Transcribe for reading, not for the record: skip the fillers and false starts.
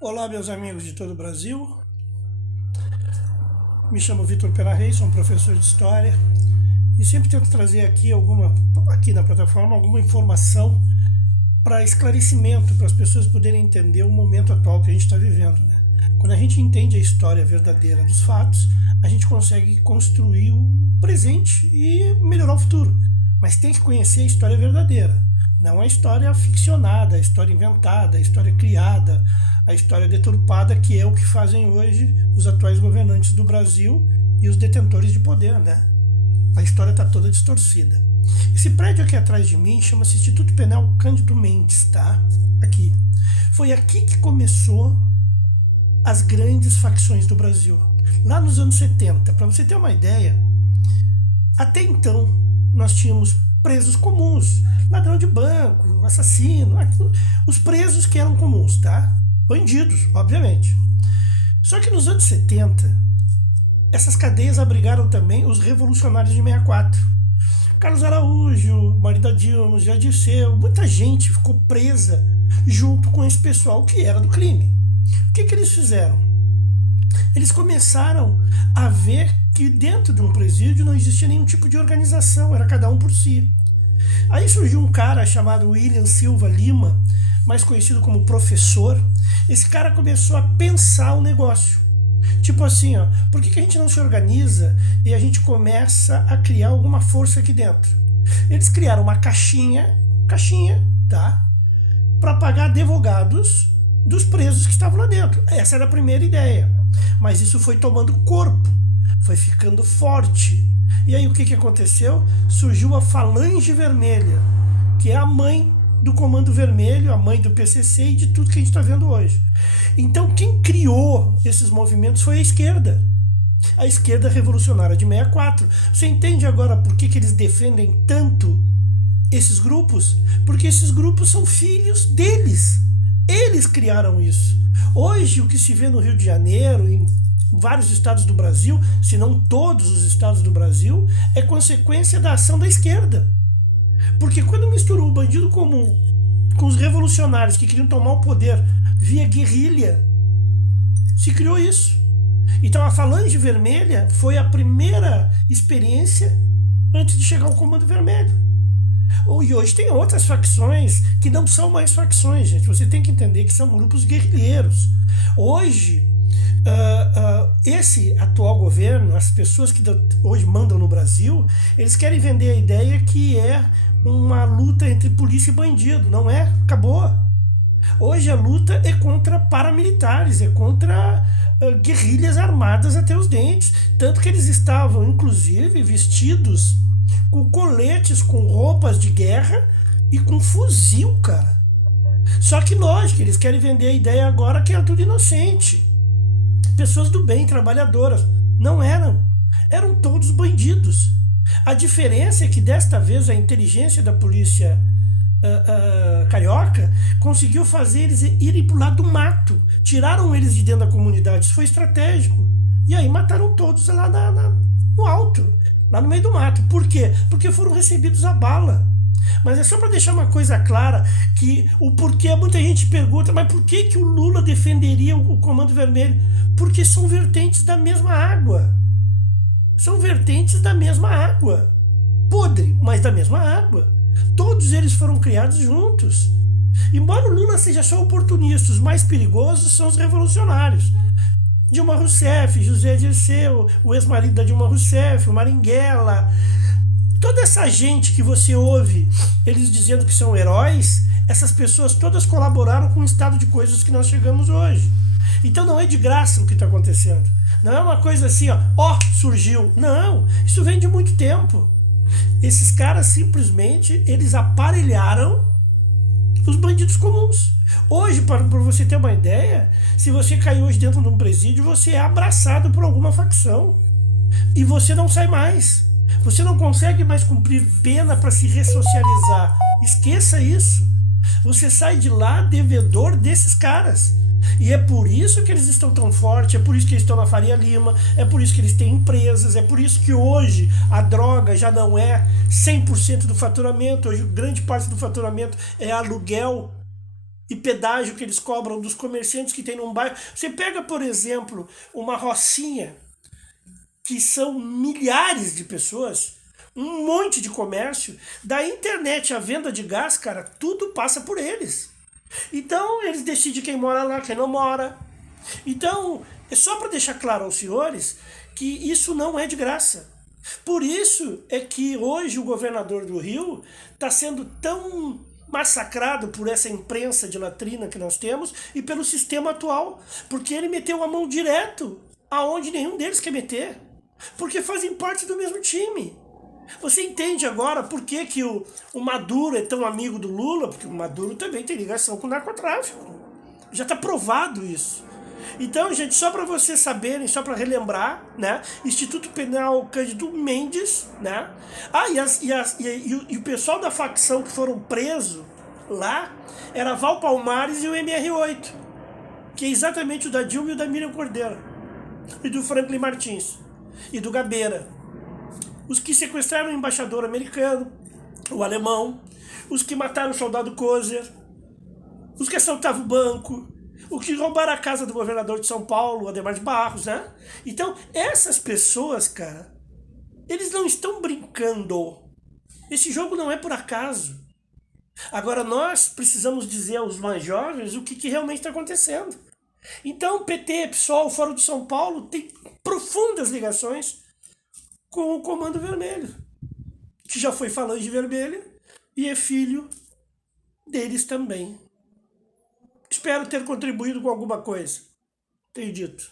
Olá, meus amigos de todo o Brasil. Me chamo Vitor Pera Reis, sou um professor de História e sempre tento trazer aqui na plataforma, alguma informação para esclarecimento, para as pessoas poderem entender o momento atual que a gente está vivendo, né? Quando a gente entende a história verdadeira dos fatos, a gente consegue construir o presente e melhorar o futuro. Mas tem que conhecer a história verdadeira, não a história ficcionada, a história inventada, a história criada, a história deturpada, que é o que fazem hoje os atuais governantes do Brasil e os detentores de poder, né? A história está toda distorcida. Esse prédio aqui atrás de mim chama-se Instituto Penal Cândido Mendes, tá? Aqui. Foi aqui que começou as grandes facções do Brasil. Lá nos anos 70, para você ter uma ideia, até então nós tínhamos presos comuns, ladrão de banco, assassino, os presos que eram comuns, tá? Bandidos, obviamente. Só que nos anos 70, essas cadeias abrigaram também os revolucionários de 64. Carlos Araújo, marido da Dilma, Zé Dirceu, muita gente ficou presa junto com esse pessoal que era do crime. O que eles fizeram? Eles começaram a ver que dentro de um presídio não existia nenhum tipo de organização, era cada um por si. Aí surgiu um cara chamado William Silva Lima, mais conhecido como professor. Esse cara começou a pensar o negócio. Tipo assim, ó, por que a gente não se organiza e a gente começa a criar alguma força aqui dentro? Eles criaram uma caixinha, tá? Para pagar advogados dos presos que estavam lá dentro. Essa era a primeira ideia. Mas isso foi tomando corpo, foi ficando forte. E aí o que aconteceu? Surgiu a Falange Vermelha, que é a mãe do Comando Vermelho, a mãe do PCC e de tudo que a gente está vendo hoje. Então quem criou esses movimentos foi a esquerda revolucionária de 64. Você entende agora por que eles defendem tanto esses grupos? Porque esses grupos são filhos deles. Eles criaram isso. Hoje o que se vê no Rio de Janeiro, em vários estados do Brasil, se não todos os estados do Brasil, é consequência da ação da esquerda. Porque quando misturou o bandido comum com os revolucionários que queriam tomar o poder via guerrilha, se criou isso. Então a Falange Vermelha foi a primeira experiência antes de chegar ao Comando Vermelho. E hoje tem outras facções que não são mais facções, gente. Você tem que entender que são grupos guerrilheiros. Hoje, esse atual governo, as pessoas que hoje mandam no Brasil, eles querem vender a ideia que é uma luta entre polícia e bandido. Não é? Acabou. Hoje a luta é contra paramilitares, é contra guerrilhas armadas até os dentes. Tanto que eles estavam, inclusive, vestidos com coletes, com roupas de guerra e com fuzil, cara. Só que, lógico, eles querem vender a ideia agora que é tudo inocente. Pessoas do bem, trabalhadoras. Não eram. Eram todos bandidos. A diferença é que desta vez a inteligência da polícia carioca conseguiu fazer eles irem pro lado do mato. Tiraram eles de dentro da comunidade. Isso foi estratégico. E aí mataram todos lá no alto, lá no meio do mato. Por quê? Porque foram recebidos a bala. Mas é só para deixar uma coisa clara, que o porquê, muita gente pergunta, mas por que o Lula defenderia o Comando Vermelho? Porque são vertentes da mesma água. São vertentes da mesma água. Podre, mas da mesma água. Todos eles foram criados juntos. Embora o Lula seja só oportunista, os mais perigosos são os revolucionários. Dilma Rousseff, José Dirceu, o ex-marido da Dilma Rousseff, o Marighella. Toda essa gente que você ouve eles dizendo que são heróis, essas pessoas todas colaboraram com o estado de coisas que nós chegamos hoje. Então não é de graça o que está acontecendo. Não é uma coisa assim, ó, surgiu. Não, isso vem de muito tempo. Esses caras simplesmente, eles aparelharam os bandidos comuns. Hoje, para você ter uma ideia, se você cair hoje dentro de um presídio, você é abraçado por alguma facção. E você não sai mais. Você não consegue mais cumprir pena para se ressocializar. Esqueça isso. Você sai de lá devedor desses caras. E é por isso que eles estão tão fortes, é por isso que eles estão na Faria Lima, é por isso que eles têm empresas, é por isso que hoje a droga já não é 100% do faturamento, hoje grande parte do faturamento é aluguel e pedágio que eles cobram dos comerciantes que tem num bairro. Você pega, por exemplo, uma Rocinha, que são milhares de pessoas, um monte de comércio, da internet à venda de gás, cara, tudo passa por eles. Então eles decidem quem mora lá, quem não mora. Então, é só para deixar claro aos senhores que isso não é de graça. Por isso é que hoje o governador do Rio está sendo tão massacrado por essa imprensa de latrina que nós temos e pelo sistema atual, porque ele meteu a mão direto aonde nenhum deles quer meter, porque fazem parte do mesmo time. Você entende agora por que, que o Maduro é tão amigo do Lula? Porque o Maduro também tem ligação com o narcotráfico. Já está provado isso. Então, gente, só para vocês saberem, só para relembrar, né? Instituto Penal Cândido Mendes, né? Ah, e o pessoal da facção que foram presos lá era Val Palmares e o MR8, que é exatamente o da Dilma e o da Miriam Cordeiro, e do Franklin Martins, e do Gabeira. Os que sequestraram o embaixador americano, o alemão, os que mataram o soldado Kozer, os que assaltavam o banco, os que roubaram a casa do governador de São Paulo, Ademar de Barros, né? Então, essas pessoas, cara, eles não estão brincando. Esse jogo não é por acaso. Agora, nós precisamos dizer aos mais jovens o que realmente está acontecendo. Então, PT, PSOL, Fórum de São Paulo tem profundas ligações com o Comando Vermelho, que já foi falange vermelha e é filho deles também. Espero ter contribuído com alguma coisa. Tenho dito.